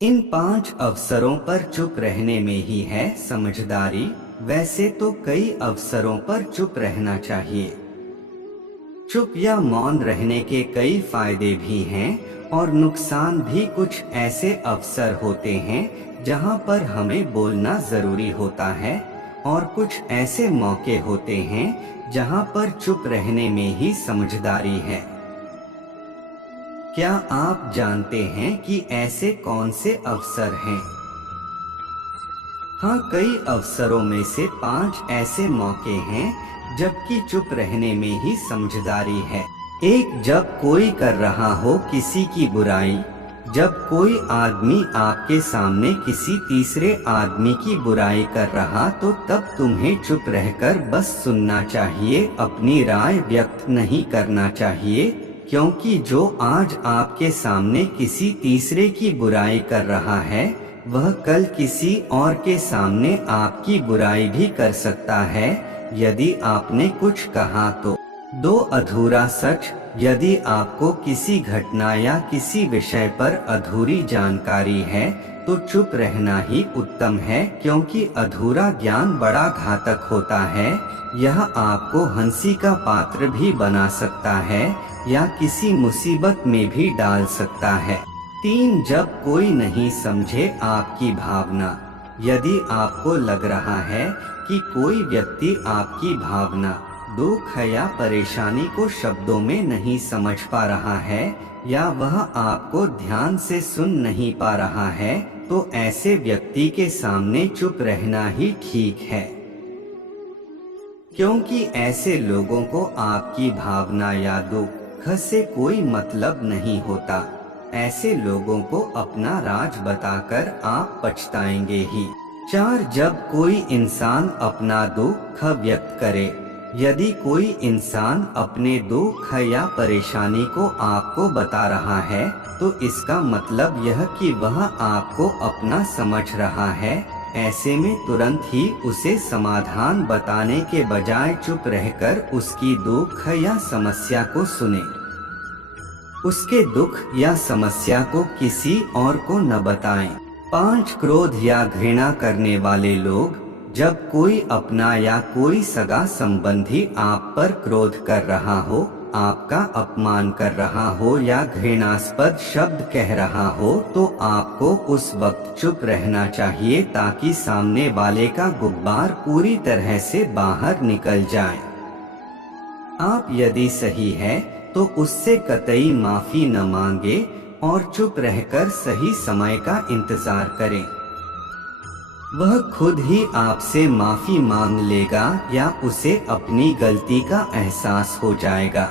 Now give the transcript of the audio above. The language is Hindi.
इन 5 अवसरों पर चुप रहने में ही है समझदारी। वैसे तो कई अवसरों पर चुप रहना चाहिए। चुप या मौन रहने के कई फायदे भी हैं और नुकसान भी। कुछ ऐसे अवसर होते हैं जहां पर हमें बोलना जरूरी होता है और कुछ ऐसे मौके होते हैं जहां पर चुप रहने में ही समझदारी है। क्या आप जानते हैं कि ऐसे कौन से अवसर हैं? हाँ, कई अवसरों में से 5 ऐसे मौके हैं जबकि चुप रहने में ही समझदारी है। एक, जब कोई कर रहा हो किसी की बुराई। जब कोई आदमी आपके सामने किसी तीसरे आदमी की बुराई कर रहा तो तब तुम्हें चुप रहकर बस सुनना चाहिए, अपनी राय व्यक्त नहीं करना चाहिए, क्योंकि जो आज आपके सामने किसी तीसरे की बुराई कर रहा है वह कल किसी और के सामने आपकी बुराई भी कर सकता है यदि आपने कुछ कहा तो। 2, अधूरा सच। यदि आपको किसी घटना या किसी विषय पर अधूरी जानकारी है तो चुप रहना ही उत्तम है, क्योंकि अधूरा ज्ञान बड़ा घातक होता है। यह आपको हंसी का पात्र भी बना सकता है या किसी मुसीबत में भी डाल सकता है। 3, जब कोई नहीं समझे आपकी भावना। यदि आपको लग रहा है कि कोई व्यक्ति आपकी भावना, दुख या परेशानी को शब्दों में नहीं समझ पा रहा है या वह आपको ध्यान से सुन नहीं पा रहा है, तो ऐसे व्यक्ति के सामने चुप रहना ही ठीक है, क्योंकि ऐसे लोगों को आपकी भावना या दुख से कोई मतलब नहीं होता। ऐसे लोगों को अपना राज बताकर आप पछताएंगे ही। 4, जब कोई इंसान अपना दुख व्यक्त करे। यदि कोई इंसान अपने दुख या परेशानी को आपको बता रहा है तो इसका मतलब यह कि वह आपको अपना समझ रहा है। ऐसे में तुरंत ही उसे समाधान बताने के बजाय चुप रहकर उसकी दुख या समस्या को सुने। उसके दुख या समस्या को किसी और को न बताएं। 5, क्रोध या घृणा करने वाले लोग। जब कोई अपना या कोई सगा संबंधी आप पर क्रोध कर रहा हो, आपका अपमान कर रहा हो या घृणास्पद शब्द कह रहा हो तो आपको उस वक्त चुप रहना चाहिए ताकि सामने वाले का गुब्बार पूरी तरह से बाहर निकल जाए। आप यदि सही है तो उससे कतई माफी न मांगे और चुप रहकर सही समय का इंतजार करें। वह खुद ही आपसे माफी मांग लेगा या उसे अपनी गलती का एहसास हो जाएगा।